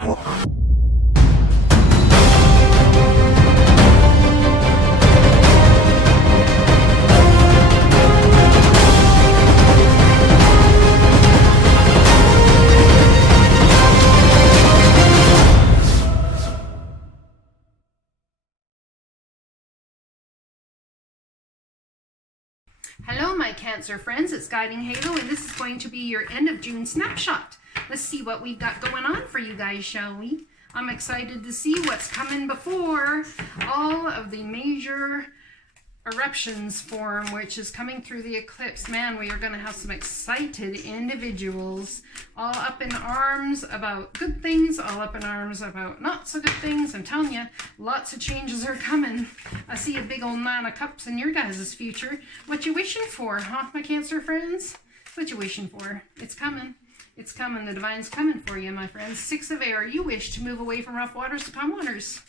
Hello my Cancer friends, it's Guidinghalo, and this is going to be your end of June snapshot. Let's see what we've got going on for you guys, shall we? I'm excited to see what's coming before all of the major eruptions form, which is coming through the eclipse. Man, we are going to have some excited individuals, all up in arms about good things, all up in arms about not so good things. I'm telling you, lots of changes are coming. I see a big old 9 of Cups in your guys' future. What you wishing for, huh, my Cancer friends? What you wishing for? It's coming. It's coming. The divine's coming for you, my friends. 6 of Air. You wish to move away from rough waters to calm waters.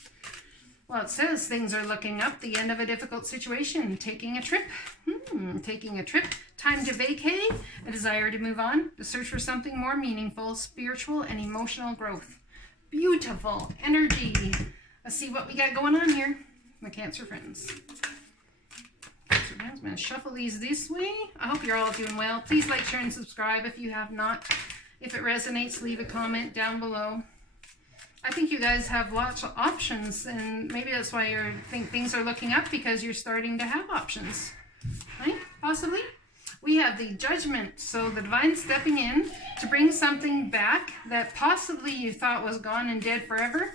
Well, it says things are looking up, the end of a difficult situation, taking a trip, taking a trip, time to vacate, a desire to move on, to search for something more meaningful, spiritual and emotional growth. Beautiful energy. Let's see what we got going on here, my Cancer friends. Cancer friends, I'm going to shuffle these this way. I hope you're all doing well. Please like, share, and subscribe if you have not. If it resonates, leave a comment down below. I think you guys have lots of options, and maybe that's why you think things are looking up, because you're starting to have options, right? Possibly. We have the Judgment, so the divine stepping in to bring something back that possibly you thought was gone and dead forever,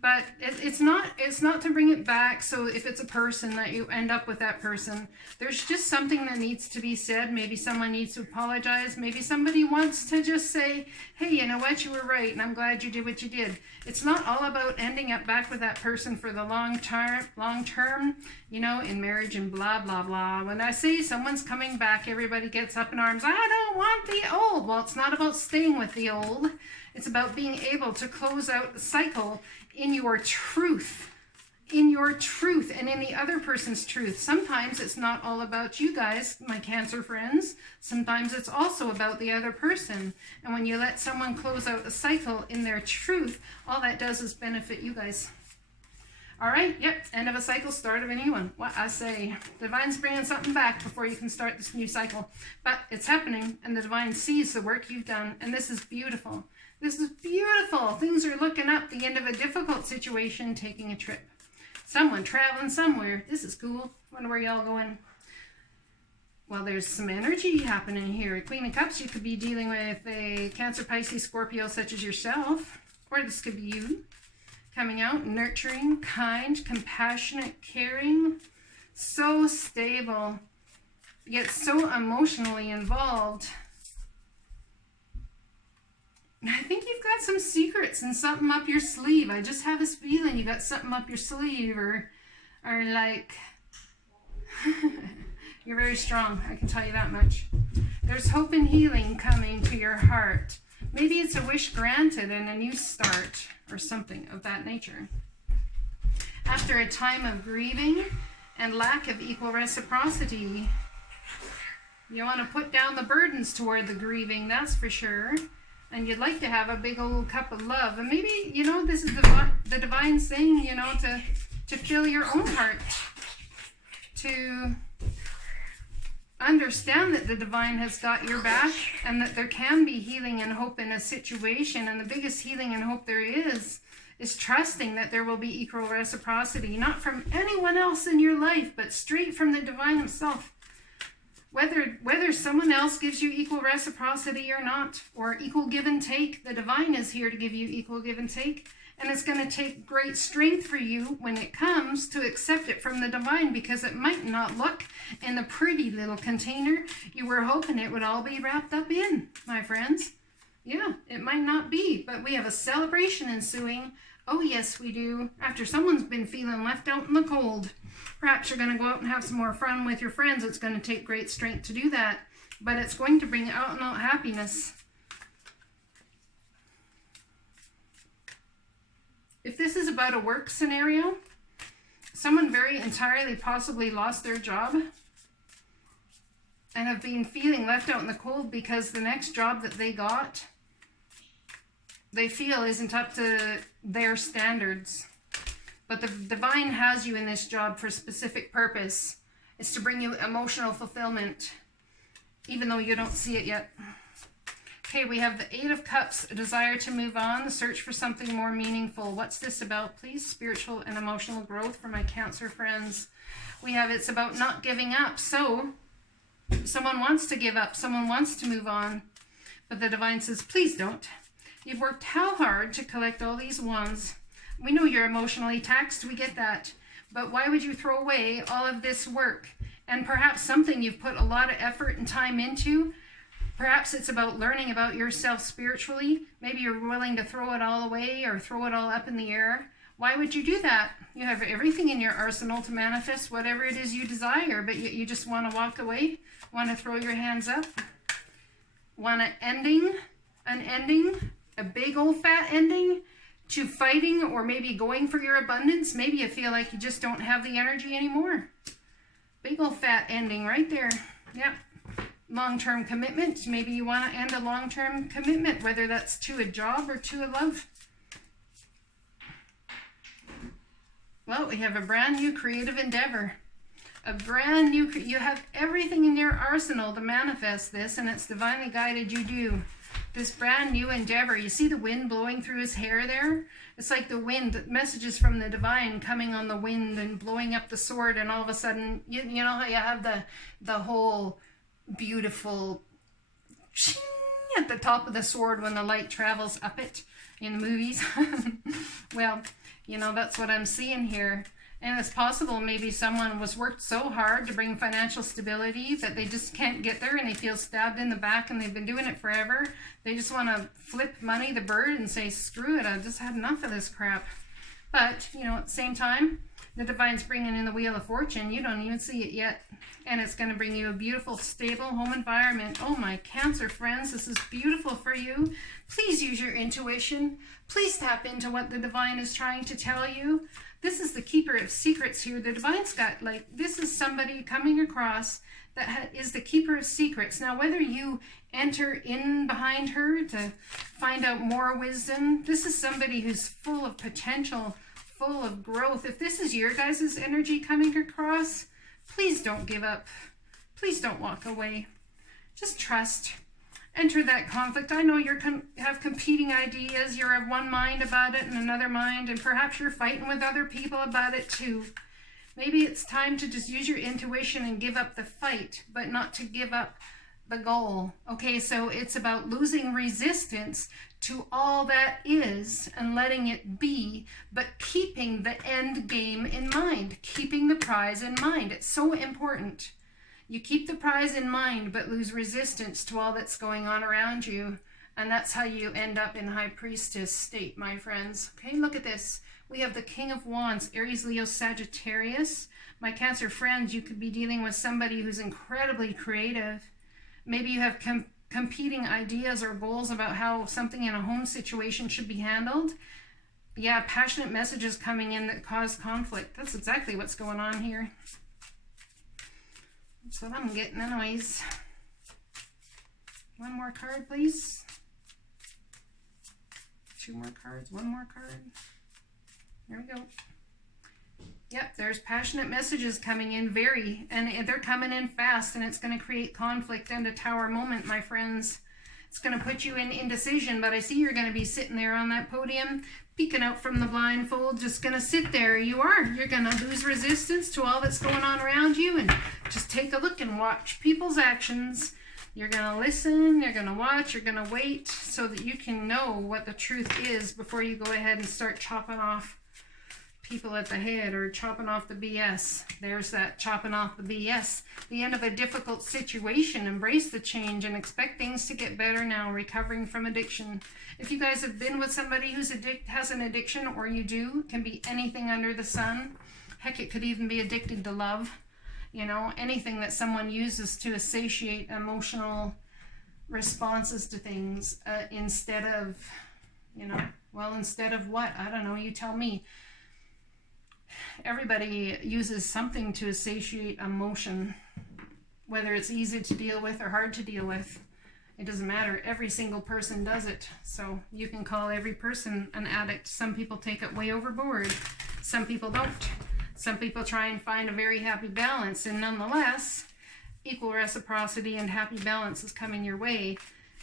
but it's not to bring it back. So if it's a person that you end up with that person, there's just something that needs to be said. Maybe someone needs to apologize. Maybe somebody wants to just say, hey, you know what, you were right, and I'm glad you did what you did. It's not all about ending up back with that person for the long term, you know, in marriage and blah, blah, blah. When I say someone's coming back, everybody gets up in arms. I don't want the old. Well, it's not about staying with the old. It's about being able to close out the cycle in your truth, and in the other person's truth. Sometimes it's not all about you guys, my Cancer friends. Sometimes it's also about the other person. And when you let someone close out a cycle in their truth, all that does is benefit you guys. All right, yep, end of a cycle, start of a new one. What I say, divine's bringing something back before you can start this new cycle. But it's happening, and the divine sees the work you've done, and this is beautiful. This is beautiful. Things are looking up, the end of a difficult situation, taking a trip. Someone traveling somewhere. This is cool. Wonder where y'all going. Well, there's some energy happening here. Queen of Cups, you could be dealing with a Cancer, Pisces, Scorpio such as yourself. Or this could be you. Coming out, nurturing, kind, compassionate, caring. So stable. Yet so emotionally involved. I think you've got some secrets and something up your sleeve. I just have this feeling you got something up your sleeve, or like, you're very strong, I can tell you that much. There's hope and healing coming to your heart. Maybe it's a wish granted and a new start, or something of that nature. After a time of grieving and lack of equal reciprocity, you want to put down the burdens toward the grieving, that's for sure. And you'd like to have a big old cup of love. And maybe, you know, this is the divine saying, you know, to fill your own heart. To understand that the divine has got your back, and that there can be healing and hope in a situation. And the biggest healing and hope there is trusting that there will be equal reciprocity. Not from anyone else in your life, but straight from the divine himself. Whether someone else gives you equal reciprocity or not, or equal give and take, the divine is here to give you equal give and take. And it's going to take great strength for you when it comes to accept it from the divine, because it might not look in the pretty little container you were hoping it would all be wrapped up in, my friends. Yeah, it might not be, but we have a celebration ensuing. Oh yes, we do. After someone's been feeling left out in the cold. Perhaps you're going to go out and have some more fun with your friends. It's going to take great strength to do that, but it's going to bring out and out happiness. If this is about a work scenario, someone very entirely possibly lost their job and have been feeling left out in the cold because the next job that they got they feel isn't up to their standards. But the divine has you in this job for a specific purpose. It's to bring you emotional fulfillment, even though you don't see it yet. Okay, we have the Eight of Cups, a desire to move on, the search for something more meaningful. What's this about, please? Spiritual and emotional growth for my Cancer friends. We have it's about not giving up. So, someone wants to give up. Someone wants to move on. But the divine says, please don't. You've worked how hard to collect all these wands. We know you're emotionally taxed. We get that. But why would you throw away all of this work? And perhaps something you've put a lot of effort and time into. Perhaps it's about learning about yourself spiritually. Maybe you're willing to throw it all away or throw it all up in the air. Why would you do that? You have everything in your arsenal to manifest whatever it is you desire, but you just want to walk away, want to throw your hands up, want an ending, a big old fat ending to fighting or maybe going for your abundance. Maybe you feel like you just don't have the energy anymore. Big old fat ending right there. Yep. Long-term commitment. Maybe you want to end a long-term commitment, whether that's to a job or to a love. Well, we have a brand new creative endeavor. A brand new, you have everything in your arsenal to manifest this, and it's divinely guided you do. This brand new endeavor. You see the wind blowing through his hair there? It's like the wind, messages from the divine coming on the wind and blowing up the sword, and all of a sudden, you know how you have the whole beautiful at the top of the sword when the light travels up it in the movies. Well, you know, that's what I'm seeing here. And it's possible maybe someone was worked so hard to bring financial stability that they just can't get there and they feel stabbed in the back and they've been doing it forever. They just want to flip money the bird and say, screw it, I've just had enough of this crap. But, you know, at the same time, the divine's bringing in the Wheel of Fortune. You don't even see it yet. And it's going to bring you a beautiful, stable home environment. Oh, my Cancer friends, this is beautiful for you. Please use your intuition. Please tap into what the divine is trying to tell you. This is the keeper of secrets here. The divine's got, like, this is somebody coming across that is the keeper of secrets. Now, whether you enter in behind her to find out more wisdom, this is somebody who's full of potential, full of growth. If this is your guys' energy coming across, please don't give up. Please don't walk away. Just trust. Enter that conflict. I know you have competing ideas. You're of one mind about it and another mind, and perhaps you're fighting with other people about it too. Maybe it's time to just use your intuition and give up the fight, but not to give up the goal. Okay, so it's about losing resistance to all that is and letting it be, but keeping the end game in mind, keeping the prize in mind. It's so important. You keep the prize in mind, but lose resistance to all that's going on around you. And that's how you end up in High Priestess state, my friends. Okay, look at this. We have the King of Wands, Aries, Leo, Sagittarius. My Cancer friends, you could be dealing with somebody who's incredibly creative. Maybe you have competing ideas or goals about how something in a home situation should be handled. Yeah, passionate messages coming in that cause conflict. That's exactly what's going on here. That's what I'm getting anyways. One more card, please. Two more cards, one more card. There we go. Yep, there's passionate messages coming in and they're coming in fast, and it's going to create conflict and a tower moment, my friends. It's going to put you in indecision, but I see you're going to be sitting there on that podium, peeking out from the blindfold, just going to sit there. You're going to lose resistance to all that's going on around you, and just take a look and watch people's actions. You're going to listen, you're going to watch, you're going to wait so that you can know what the truth is before you go ahead and start chopping off people at the head or chopping off the BS. There's that chopping off the BS. The end of a difficult situation. Embrace the change and expect things to get better now. Recovering from addiction. If you guys have been with somebody who's has an addiction, or you do, it can be anything under the sun. Heck, it could even be addicted to love. You know, anything that someone uses to satiate emotional responses to things instead of, you know, well, instead of what? I don't know, you tell me. Everybody uses something to satiate emotion, whether it's easy to deal with or hard to deal with. It doesn't matter. Every single person does it. So you can call every person an addict. Some people take it way overboard. Some people don't. Some people try and find a very happy balance, and nonetheless, equal reciprocity and happy balance is coming your way.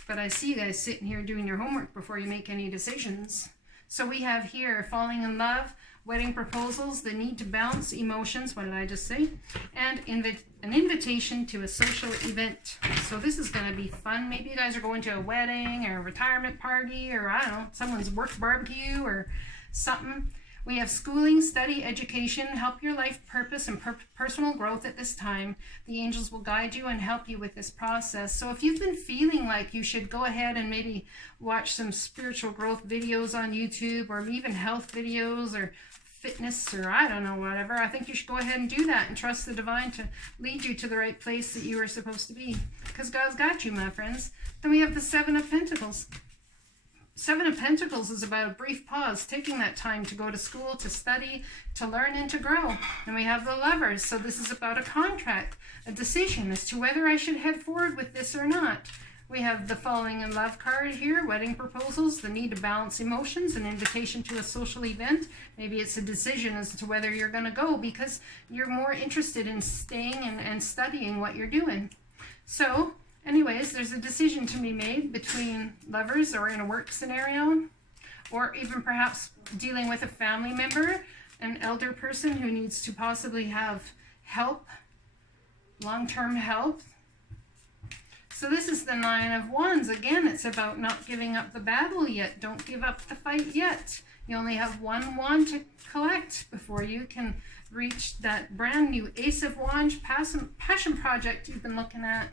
But I see you guys sitting here doing your homework before you make any decisions. So we have here falling in love, wedding proposals, the need to balance emotions, what did I just say? And an invitation to a social event. So this is going to be fun. Maybe you guys are going to a wedding or a retirement party, or I don't know, someone's work barbecue or something. We have schooling, study, education, help your life purpose and personal growth at this time. The angels will guide you and help you with this process. So if you've been feeling like you should go ahead and maybe watch some spiritual growth videos on YouTube, or even health videos or fitness, or I don't know, whatever, I think you should go ahead and do that and trust the divine to lead you to the right place that you are supposed to be, because God's got you, my friends. Then we have the Seven of Pentacles. Seven of Pentacles is about a brief pause, taking that time to go to school, to study, to learn, and to grow. And we have the Lovers. So this is about a contract, a decision as to whether I should head forward with this or not. We have the Falling in Love card here, wedding proposals, the need to balance emotions, an invitation to a social event. Maybe it's a decision as to whether you're going to go because you're more interested in staying and studying what you're doing. So anyways, there's a decision to be made between lovers, or in a work scenario, or even perhaps dealing with a family member, an elder person who needs to possibly have help, long-term help. So this is the Nine of Wands. Again, it's about not giving up the battle yet. Don't give up the fight yet. You only have one wand to collect before you can reach that brand new Ace of Wands passion project you've been looking at.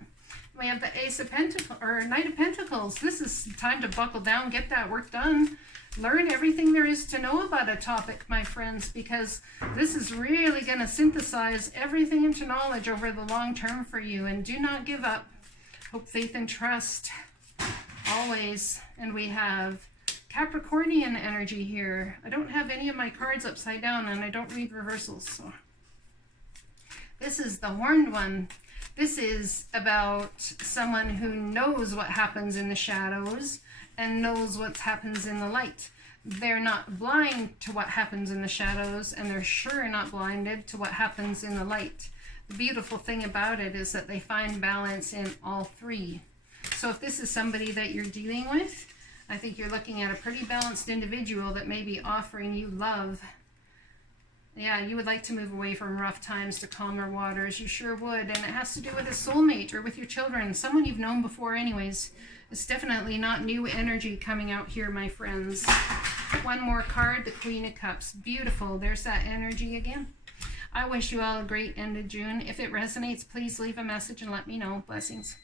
We have the Ace of Pentacles, or Knight of Pentacles. This is time to buckle down, get that work done. Learn everything there is to know about a topic, my friends, because this is really going to synthesize everything into knowledge over the long term for you. And do not give up. Hope, faith, and trust always. And we have Capricornian energy here. I don't have any of my cards upside down, and I don't read reversals. So this is the Horned One. This is about someone who knows what happens in the shadows and knows what happens in the light. They're not blind to what happens in the shadows, and they're sure not blinded to what happens in the light. The beautiful thing about it is that they find balance in all three. So if this is somebody that you're dealing with, I think you're looking at a pretty balanced individual that may be offering you love. Yeah, you would like to move away from rough times to calmer waters. You sure would. And it has to do with a soulmate or with your children, someone you've known before anyways. It's definitely not new energy coming out here, my friends. One more card, the Queen of Cups. Beautiful. There's that energy again. I wish you all a great end of June. If it resonates, please leave a message and let me know. Blessings.